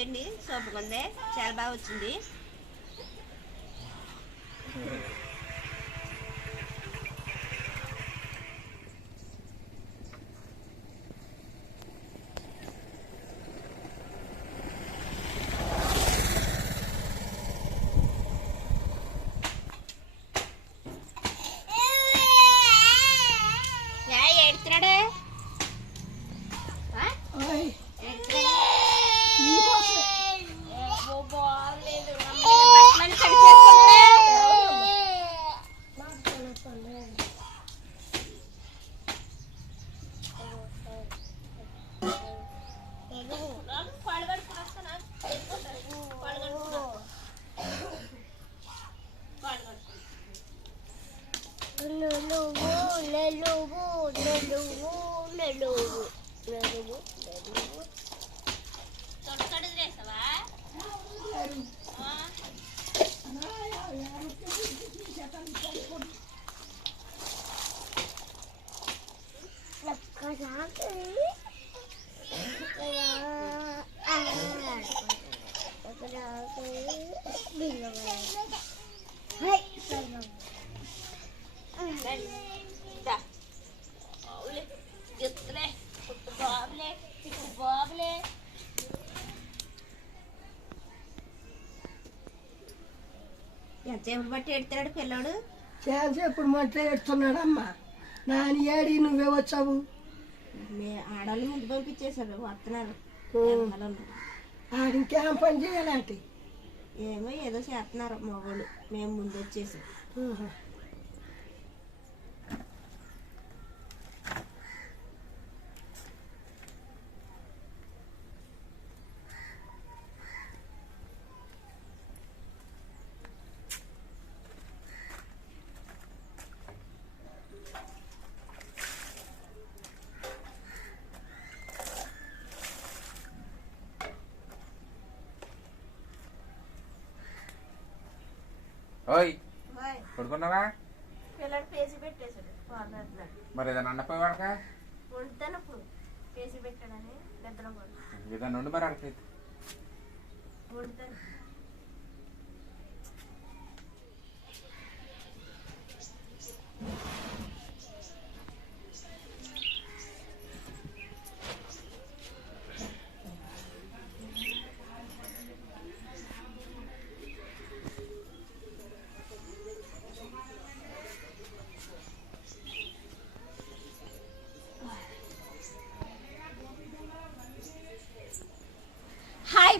బాగుందండి. సూపర్గా ఉంది. చాలా బాగా వచ్చింది. తొడ తొడ చేసావా? ఆ? రండి. దా. అవులే. ఎత్తులే. ఎంతసేపు బట్టి ఎడుతున్నాడు పిల్లోడు? చేసేప్పుడు మంట ఎడుతున్నాడమ్మా? నాని ఏడి నువ్వే వచ్చావు. ఆడవాళ్ళు ముందు పంపించేశారు వస్తున్నారు. ఆడింకేం పని చేయాలంటే ఏమో ఏదో చేస్తున్నారు మగవాళ్ళు మేము ముందు వచ్చేసాం. ఓయ్ పడుకున్నావా? మరి ఏదైనా అన్నపోయి వాడక? వండుతాను అప్పుడు పేసి పెట్టాడని నిద్ర ఏదైనా ఉండి మరి అడిగి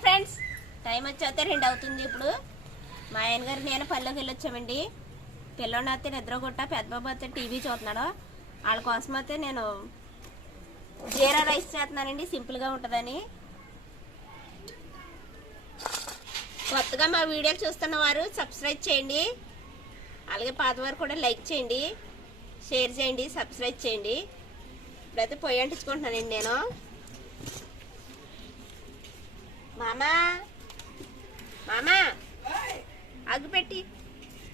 హాయ్ ఫ్రెండ్స్. టైం వచ్చేస్తే రెండు అవుతుంది ఇప్పుడు. మా ఆయన గారు నేను పల్లెకి వెళ్ళి వచ్చామండి పిల్లోడు అయితే నిద్ర కొట్ట పెద్ద బాబు అయితే టీవీ చూస్తున్నాడు. వాళ్ళ కోసం అయితే నేను జీరా రైస్ చేస్తున్నానండి సింపుల్గా ఉంటుందని. కొత్తగా మా వీడియోలు చూస్తున్న వారు సబ్స్క్రైబ్ చేయండి. అలాగే పాత వారు కూడా లైక్ చేయండి. షేర్ చేయండి సబ్స్క్రైబ్ చేయండి. ఇప్పుడైతే పొయ్యి అంటించుకుంటున్నానండి నేను. మామా? మామా? అగ్గిపెట్టి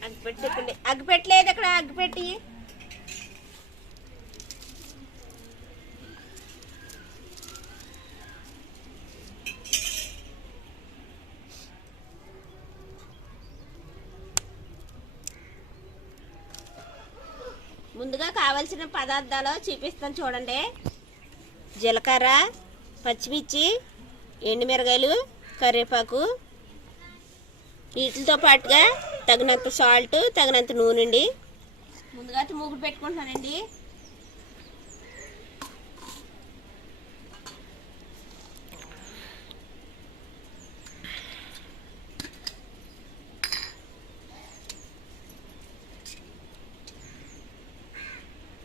అగ్గిపెట్టి చెప్పండి అగ్గిపెట్టలేదు అక్కడ అగ్గిపెట్టి ముందుగా కావలసిన పదార్థాలు చూపిస్తాను చూడండి. జీలకర్ర పచ్చిమిర్చి ఎండుమిరగాయలు కరివేపాకు వీటితో పాటుగా తగినంత సాల్ట్ తగినంత నూనె అండి ముందుగా మూగులు మూగుడు పెట్టుకుంటున్నానండి.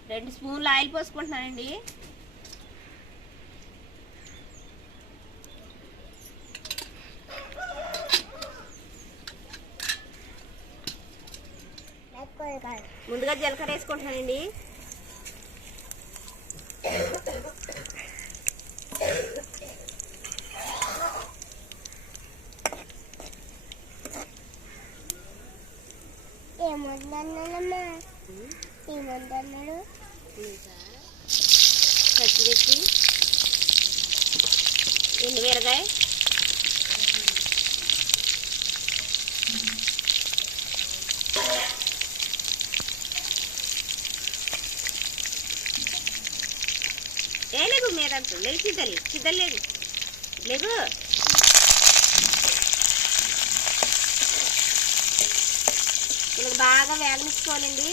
రెండు స్పూన్లు ఆయిల్ పోసుకుంటున్నానండి. ముందుగా జీలకర్ర వేసుకుంటానండి ఏమొద్దన్నానమ్మా ఏమొద్దన్నాడు వేరగాయ ఏ లేగు మీద లేగు చిద్దలి చిద్దలు లేగు లేగు ఇలా బాగా వేగనిచ్చుకోవాలండి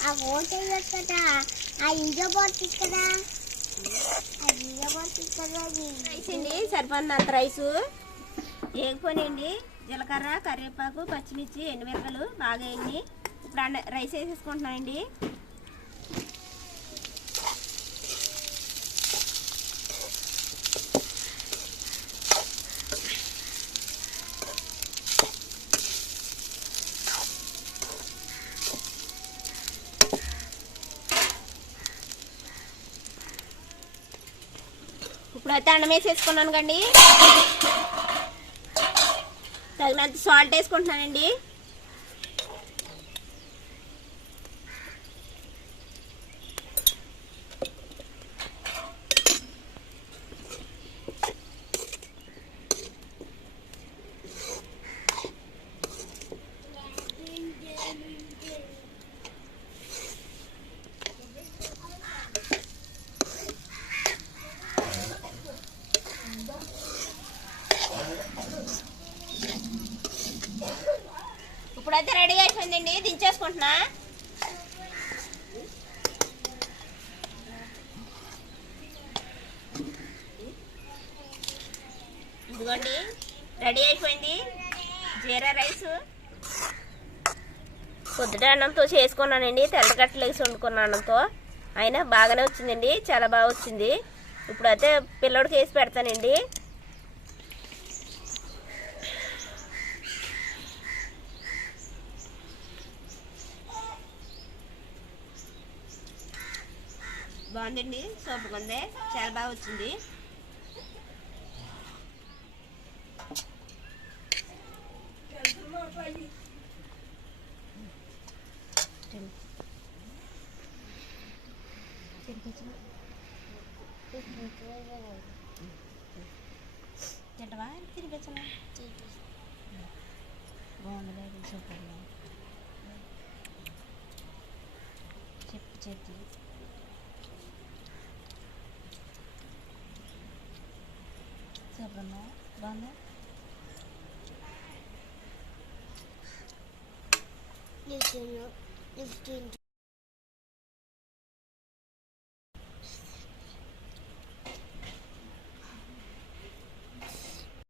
ఆ ఓటు కదా. ఆ ఇంట్లో పోతుంది కదా రైస్ అండి సరిపడినంత రైసు? వేగిపోయినాయండి జీలకర్ర కరివేపాకు పచ్చిమిర్చి ఎండుమిరపకాయలు బాగా వేయండి ఇప్పుడు రైస్ వేసేసుకుంటున్నానండి. ఇప్పుడైతే అన్నం వేసేసుకున్నాను కండి తగినంత సాల్ట్ వేసుకుంటున్నానండి ఇప్పుడైతే రెడీ అయిపోయిందండి దించేసుకుంటున్నా. ఇదిగోండి రెడీ అయిపోయింది. జీరా రైస్. పొద్దుట అన్నంతో చేసుకున్నానండి. తెల్లగట్టలు వేసి వండుకున్న అన్నంతో. అయినా బాగానే వచ్చిందండి. చాలా బాగా వచ్చింది. ఇప్పుడైతే పిల్లోడికి వేసి పెడతానండి. బాగుందండి సూపర్గా ఉంది. చాలా బాగా వచ్చింది. తింటవా? తినిపించనా? బాగుంది సూపర్గా చెప్పు. చెప్పు సూపర్గా బాగుందా లిఫ్ట్ లిఫ్ట్